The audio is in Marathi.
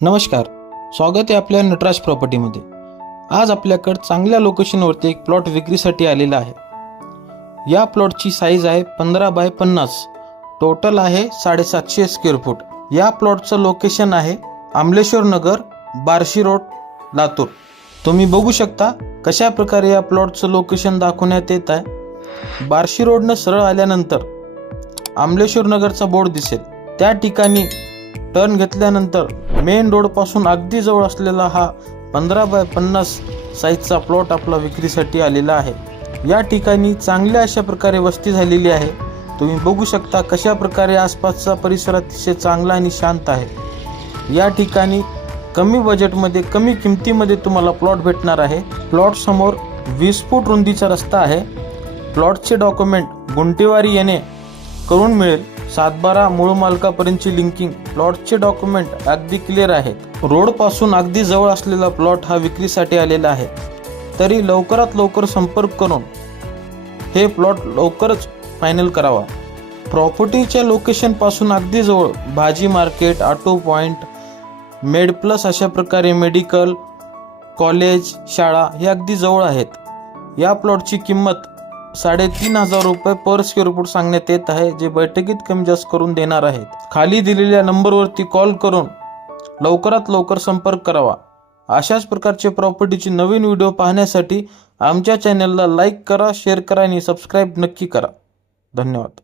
नमस्कार स्वागत आहे आपल्या नटराज प्रॉपर्टीमध्ये आज आपल्याकडं चांगल्या लोकेशनवरती एक प्लॉट विक्रीसाठी आलेला आहे. या प्लॉटची साईज आहे पंधरा बाय पन्नास. टोटल आहे साडेसातशे स्क्वेअर फूट या प्लॉटचं लोकेशन आहे आमलेश्वर नगर बार्शी रोड लातूर. तुम्ही बघू शकता कशा प्रकारे या प्लॉटचं लोकेशन दाखवण्यात येत आहे. बार्शी रोडनं सरळ आल्यानंतर आमलेश्वर नगरचा बोर्ड दिसेल. त्या ठिकाणी टर्न घेतल्यानंतर मेन रोडपासून अगदी जवळ असलेला हा पंधरा बाय पन्नास साईजचा प्लॉट आपला विक्रीसाठी आलेला आहे. या ठिकाणी चांगल्या अशा प्रकारे वस्ती झालेली आहे. तुम्ही बघू शकता कशा प्रकारे आसपासचा परिसर अतिशय चांगला आणि शांत आहे. या ठिकाणी कमी बजेटमध्ये कमी किमतीमध्ये तुम्हाला प्लॉट भेटणार आहे. प्लॉट समोर वीस फूट रुंदीचा रस्ता आहे. प्लॉटचे डॉक्युमेंट गुंटेवारी येणे करून मिळेल. सातबारा मूळ मालकापर्यंतची लिंकिंग. प्लॉटचे डॉक्युमेंट अगदी क्लिअर आहेत. रोडपासून अगदी जवळ असलेला प्लॉट हा विक्रीसाठी आलेला आहे. तरी लवकरात लवकर संपर्क करून हे प्लॉट लवकरच फायनल करावा. प्रॉपर्टीच्या लोकेशनपासून अगदी जवळ भाजी market auto point MedPlus अशा प्रकारे मेडिकल कॉलेज शाळा हे अगदी जवळ आहेत. या प्लॉटची किंमत साडेतीन हजार रुपये पर स्क्वेअर फूट सांगण्यात येत आहे जे बैठकीत कमी जास्त करून देणार आहेत. खाली दिलेल्या नंबरवरती कॉल करून लवकरात लवकर संपर्क करावा. अशाच प्रकारचे प्रॉपर्टीची नवीन व्हिडिओ पाहण्यासाठी आमच्या चॅनलला लाईक करा शेअर करा आणि सबस्क्राईब नक्की करा. धन्यवाद.